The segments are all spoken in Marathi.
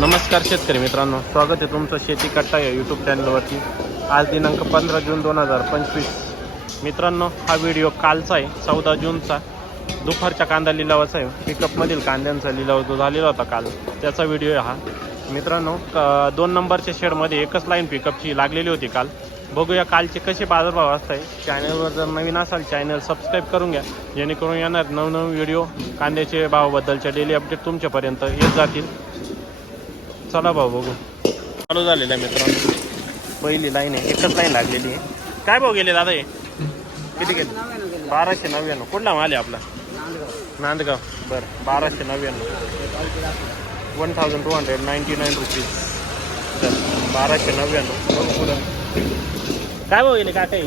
नमस्कार शेतकरी मित्रांनो स्वागत आहे तुमचं शेती कट्टा या यूट्यूब चॅनलवरती आज दिनांक पंधरा जून दोन हजार पंचवीस. मित्रांनो हा व्हिडिओ कालचा आहे चौदा जूनचा. दुपारच्या कांदा लिलावाचा आहे. पिकअपमधील कांद्यांचा लिलाव जो झालेला होता काल त्याचा व्हिडिओ आहे हा. मित्रांनो दोन नंबरच्या शेडमध्ये एकच लाईन पिकअपची लागलेली होती काल. बघूया कालचे कसे बाजारभाव असत आहे चॅनलवर जर नवीन असाल चॅनल सबस्क्राईब करून घ्या. जेणेकरून येणार नवनवीन व्हिडिओ कांद्याचे भावाबद्दलच्या डेली अपडेट तुमच्यापर्यंत येत जातील. चला भाऊ बघू. चालू झालेलं आहे मित्रांनो. पहिली लाईन आहे एकच लाईन लागलेली आहे. काय भाऊ गेले दादा हे? किती गेले? बाराशे नव्याण्णव. कुठला माल आहे आपला? नांदगाव. बरं बाराशे नव्याण्णव. One thousand two hundred ninety nine rupees तर बाराशे नव्याण्णव. बघू पुढं. काय भाऊ गेले काय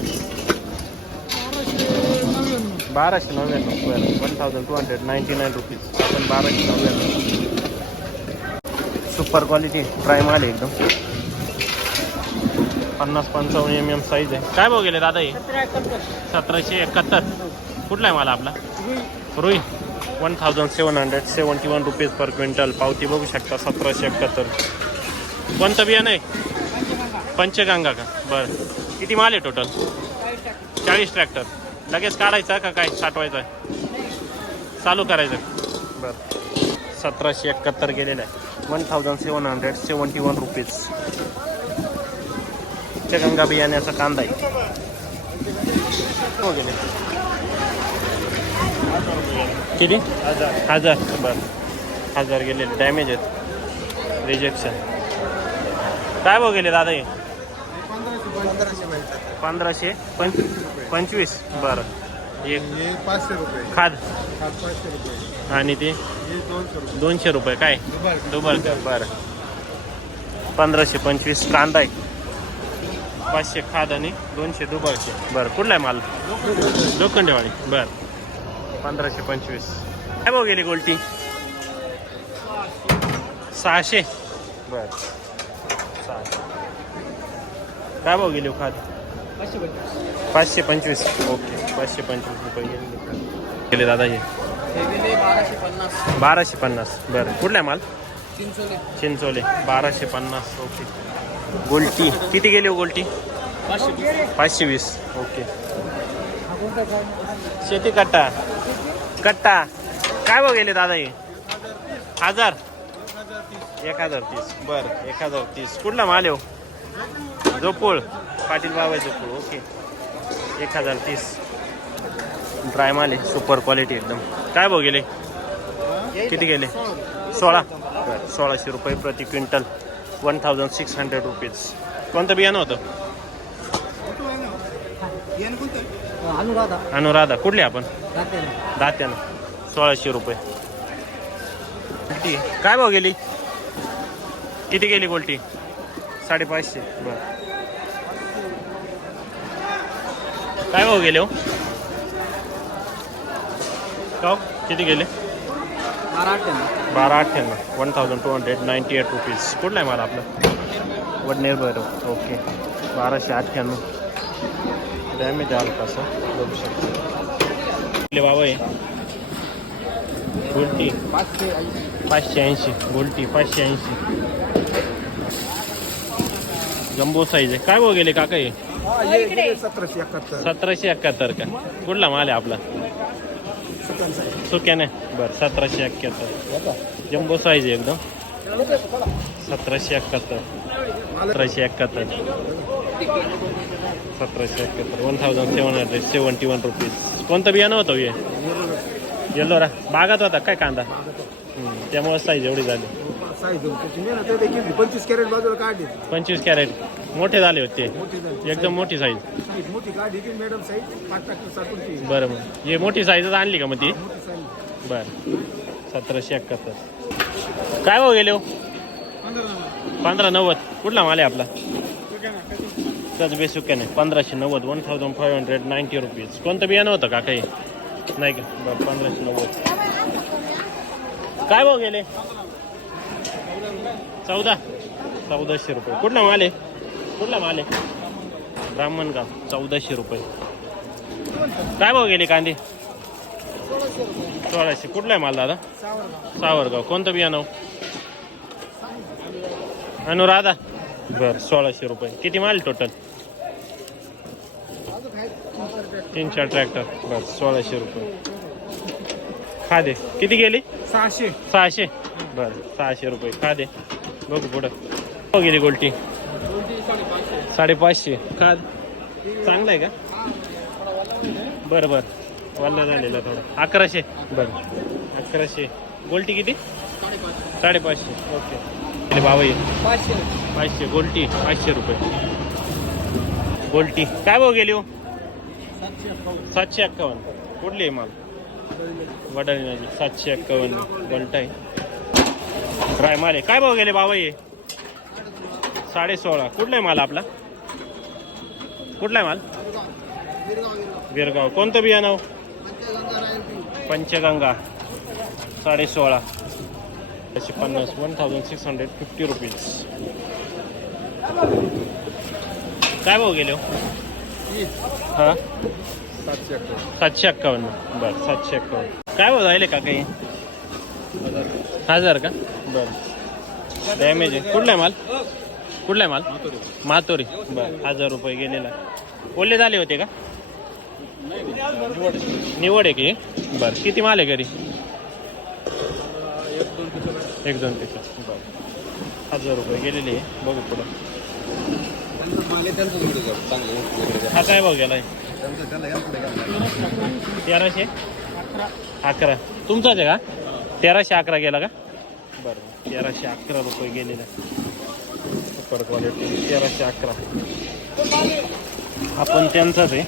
बाराशे नव्याण्णव. बरं one thousand two hundred ninety nine rupees आपण बाराशे नव्याण्णव. सुपर क्वालिटी ड्राय माल आहे एकदम. पन्नास पंचावन्न एम एम साईज आहे. काय भाऊ गेले दादा हे? सतराशे एकाहत्तर. कुठला आहे मला आपला? Rui. One thousand seven hundred seventy one rupees per quintal पावती बघू शकता सतराशे एकाहत्तर. कोणतं बियाणं आहे? पंचगंगा का? बरं. किती माल आहे टोटल चाळीस ट्रॅक्टर लगेच काढायचा का काय? साठवायचा? आहे चालू करायचं. बरं. सतराशे एकाहत्तर गेलेलं आहे. One thousand seven hundred seventy one rupees Panchganga बियाण्याचा कांदा आहे. हो किती? हजार. बरं. हजार गेलेले डॅमेज आहेत. रिजेक्शन काय भाव गेले दादा हे? पंधराशे पंच पंचवीस. बरं. एक. पाचशे रुपये. खाद पाचशे रुपये. आणि ते दोनशे रुपये दोनशे रुपये काय? दुबार दुबल बरं. पंधराशे पंचवीस कांदा आहे. पाचशे खाद आणि दोनशे दुबळचे बरं कुठला आहे माल? लोखंडेवाडी. बरं. पंधराशे पंचवीस. काय भाऊ गेली गोल्टी? सहाशे. बरं. सहाशे. काय भाऊ गेली हो खाद? पाचशे पंचवीस. ओके पाचशे पंचवीस रुपये गेले. गेले दादा हे बाराशे पन्नास. बाराशे पन्नास. बरं. कुठला माल? चिंचोले. चिंचोले. बाराशे पन्नास. ओके. गोल्टी. किती गेली हो गोल्टी? पाचशे वीस. ओके. शेती कट्टा. कट्टा. काय भाव गेले दादा हे? हजार. एक हजार तीस. बरं. एक हजार तीस. कुठला माल आहे हो? जोपूळ पाटील बाबा जोपूळ ओके. एक हजार तीस. ड्राय माल आहे सुपर क्वालिटी एकदम. काय भाव गेले? किती गेले? सोळा. सोळाशे रुपये प्रति quintal. One thousand six hundred rupees कोणतं बियाणं होतं? अनुराधा अनुराधा. कुठले आपण? दात्यानं. सोळाशे रुपये. काय भाव गेली? किती गेली गोल्टी? साडेपाचशे. बर. काय भाव गेले हो? का हो? किती गेले? बारा अठ्ठ्याण्णव. बारा अठ्ठ्याण्णव. One thousand two hundred ninety eight rupees कुठला आहे मला आपलं? वडनेर बरं ओके बाराशे अठ्ठ्याण्णव. डॅमेज आलं कसं बघू शकतो. बाबा आहे गोल्टी पाचशे ऐंशी. गोल्टी पाचशे ऐंशी. जम्बो साईज आहे. काय भाव गेले काका हे? सतराशे एकाहत्तर. सतराशे एकाहत्तर का? कुठला माल आहे आपला? सुक्याने. बरं सतराशे एक्क्याहत्तर जम्बो साईज आहे एकदम. सतराशे एकाहत्तर सतराशे एकाहत्तर सतराशे एकाहत्तर one thousand seven hundred seventy one rupees कोणतं बियाणं होतं हो हे येलो रा. बागात होता काय कांदा? हम्म, त्यामुळे साईज एवढी झाली. पंचवीस कॅरेट बाजूला काढली. पंचवीस कॅरेट. मोठे झाले होते. मोठी झाली. एकदम मोठी साईज साईज मोठी काढली ती मॅडम साईज. पाच टाकली साठून ती बरं मग. हे मोठी साईजच आणली का मग ती? मोठी साईज बरं. सतराशे एकाहत्तर. काय भाव गेले हो? पंधरा नव्वद. कुठला माल आहे आपला? कसबे सुक्याने. पंधराशे नव्वद. One thousand five hundred ninety rupees कोणतं बियाणं होतं का काही? नाही का? बरं पंधराशे नव्वद. काय भाव गेले? चौदा. चौदाशे रुपये. कुठला माल आहे? कुठला माल आहे? ब्राह्मणगाव. चौदाशे रुपये. काय भाव गेले कांदे? सोळाशे. कुठला आहे माल दादा? सावरगाव. कोणतं बियाणं अनुराधा. बर सोळाशे रुपये. किती माल टोटल तीन चार ट्रॅक्टर बर सोळाशे रुपये. खादे. किती गेली? सहाशे. सहाशे. बर सहाशे रुपये. खादे. बघू पुढं. गेली गोल्टी? साडेपाचशे. खाद चांगलं आहे का? बरं बरं. वाला झालेला थोडं. अकराशे. बरं. अकराशे. गोल्टी किती? साडेपाचशे. ओके. बाबा ये पाचशे. पाचशे. गोल्टी. पाचशे रुपये. गोल्टी. काय भाव गेली हो? सातशे एक्कावन्न कुठली आहे माल? नदी. सातशे एक्कावन्न गोल्ट आहे? ड्राय माल. आहे काय भाव गेले बाबा हे? साडे सोळा. कुठला आहे माल आपला? कुठला आहे माल? बिरगाव कोणतं बियाणं हो? पंचगंगा. साडे सोळा. त्याचे पन्नास. One thousand six hundred fifty rupees काय भाव गेले हो? हा? सातशे अकरा सातशे एक्कावन्न. बरं सातशे अक्कावन्न काय भाव राहिले का काही हजार का? बरं. डॅमेज आहे. कुठला आहे माल? कुठला आहे माल? मातोरी. बरं. हजार रुपये गेलेला. ओले झाले होते का? निवड आहे की? बरं. किती माल आहे घरी? एक दोन पिकं बरं. हजार रुपये गेलेले आहे. बघू पुढं. हा काय भाव गेला तेराशे? अकरा. तुमचाच आहे का? तेराशे अकरा गेला का? बरं. तेराशे अकरा रुपये गेलेला. सुपर क्वालिटी तेराशे अकरा. आपण त्यांचाच आहे.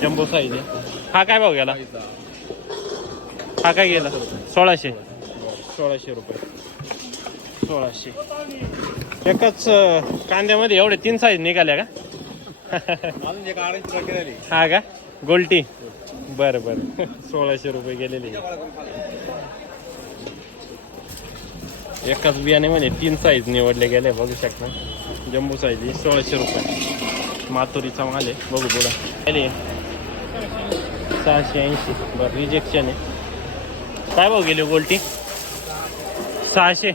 जम्बो साईज आहे. हा काय भाव गेला? हा काय गेला? सोळाशे. सोळाशे रुपये. सोळाशे. एकच कांद्यामध्ये एवढे तीन साईज निघाल्या का? हा का? गोल्टी बरं बरं. सोळाशे रुपये गेलेले. एकाच बियाणे म्हणजे तीन साईज निवडले गेले बघू शकता. जम्बू साईज ही सोळाशे रुपये. माथुरीचा माल आहे बघू पुढं. आले. सहाशे ऐंशी. बरं रिजेक्शन आहे. काय भाऊ गेले गोल्टी? सहाशे.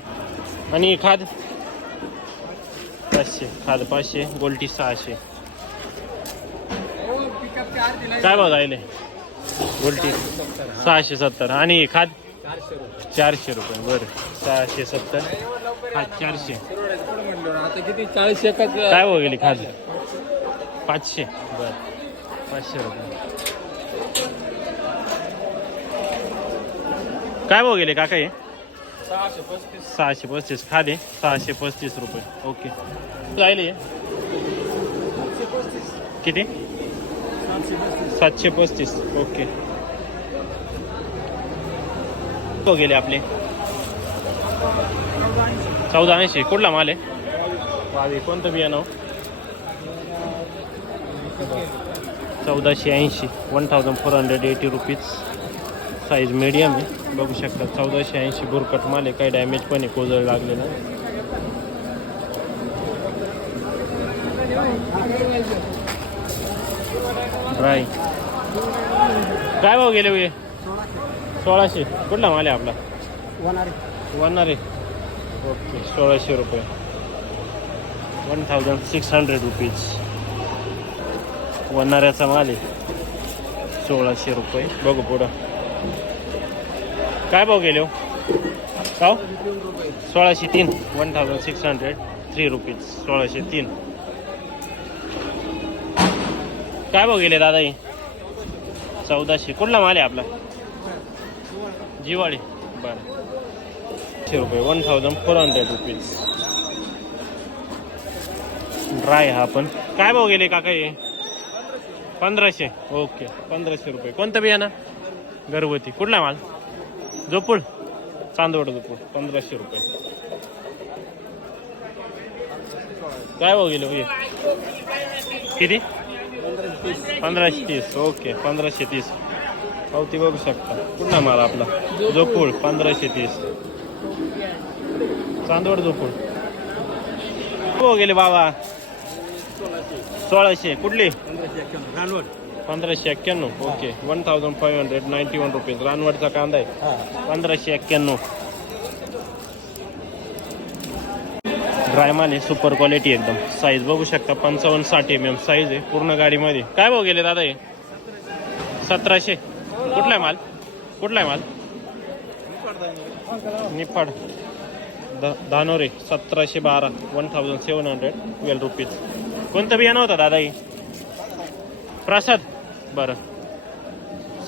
आणि खाद? पाचशे. खाद पाचशे गोल्टी सहाशे. काय भाऊ राहिले? गोल्टी सहाशे सत्तर. आणि खाद? चारशे रुपये. बरं. सहाशे सत्तर. हा चारशे. आता किती? चाळीस एकच काय भाव गेली खाद पाचशे. बरं. पाचशे रुपये. काय भाव गेले काका हे? सहाशे पस्तीस. सहाशे पस्तीस. खादे सहाशे पस्तीस रुपये. ओके. जायले किती? सातशे पस्तीस. ओके. हो गेले आपले. चौदा ऐंशी कुठला माल आहे? बावी कोणतं बियाणं चौदाशे ऐंशी one thousand four hundred eighty rupees size medium आहे. बघू शकता चौदाशे ऐंशी बुरकट माल आहे. काही डॅमेज पण आहे कोजळ लागलेलं. ड्राय काय भाव गेले हे सोळाशे. कुठला माल आहे आपला? वनारे. ओके सोळाशे रुपये. One thousand six hundred rupees वनाऱ्याचा माल आहे. सोळाशे रुपये. बघू पुढं. काय भाव गेले हो? सोळाशे तीन. One thousand six hundred three rupees सोळाशे तीन. काय भाव गेले दादा चौदाशे. कुठला माल आहे आपला? जिवाळी बरं. शे रुपये. One thousand four hundred rupees dry हा पण. काय भाव गेले काका हे? पंधराशे. ओके पंधराशे रुपये. कोणतं बियाणं? घरगुती. कुठला माल? जोपूळ चांदवड जोपूळ पंधराशे रुपये. काय भाव गेले होय किती? पंधराशे तीस. ओके पंधराशे तीस. पावती बघू शकता. कुठला माल आपला? जोपूळ पंधराशे तीस. चांदवड जोपूळ हो गेले बाबा? सोळाशे. कुठली? पंधराशे एक्क्याण्णव. Okay. One thousand five hundred ninety one rupees रानवडचा कांदा आहे. पंधराशे एक्क्याण्णव. ड्राय माल आहे. सुपर क्वालिटी एकदम. साईज बघू शकता. पंचावन्न साठ एम एम साईज आहे. पूर्ण गाडीमध्ये. काय भाव गेले दादा हे? सतराशे. कुठला आहे माल? कुठला आहे माल? निफाड. द धानोरे सतराशे बारा one thousand seven hundred twelve rupees कोणतं बियाणं होतं दादा प्रसाद. बरं.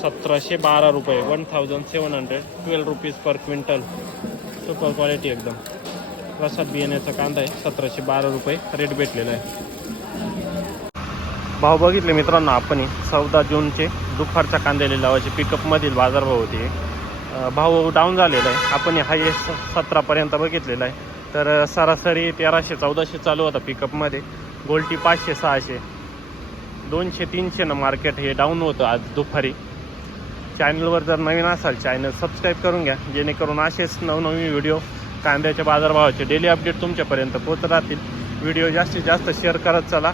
सतराशे बारा रुपये one thousand seven hundred twelve rupees per quintal super quality एकदम. प्रसाद बियाण्याचा कांदा आहे सतराशे बारा रुपये रेट भेटलेला आहे. भाव बघितले मित्रांनो आपण चौदा जूनचे दुपारचा कांदे लावायचे पिकअपमधील बाजारभाव होते. भाव डाऊन झालेला आहे. आपण हायेस्ट सतरापर्यंत बघितलेला आहे. तर सरासरी तेराशे चौदाशे चालू होता पिकअपमध्ये गोल्टी पाचशे सहाशे. दोनशे तीनशेनं मार्केट हे डाऊन होतं आज दुपारी. चॅनलवर जर नवीन असाल चॅनल सबस्क्राईब करून घ्या. जेणेकरून असेच नवनवीन व्हिडिओ कांद्याच्या बाजारभावाचे डेली अपडेट तुमच्यापर्यंत पोहोचत राहतील. व्हिडिओ जास्तीत जास्त शेअर करत चला.